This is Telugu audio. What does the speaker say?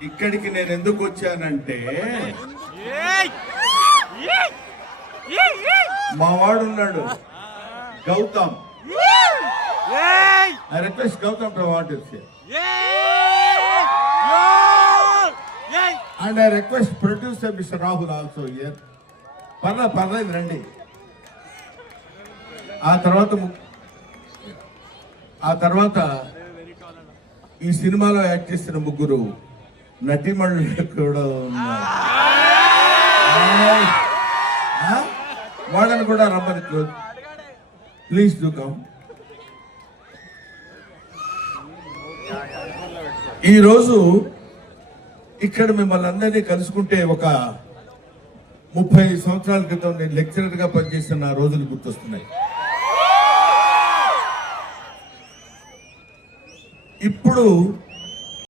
ఇక్కడికి నేను ఎందుకు వచ్చానంటే మా వాడు ఉన్నాడు Gautam. I request Gautam to want to say. And I request producer Mr. Rahul also here. పర్లేదు రండి. ఆ తర్వాత ఈ సినిమాలో యాక్ట్ చేసిన ముగ్గురు నటీమణులు కూడా ఉన్నారు. వాళ్ళని కూడా రమ్మని ప్లీజ్ డూ కమ్. ఈరోజు ఇక్కడ మిమ్మల్ని అందరినీ కలుసుకుంటే ఒక 30 సంవత్సరాల క్రితం నేను లెక్చరర్ గా పనిచేసిన రోజులు గుర్తొస్తున్నాయి. ఇప్పుడు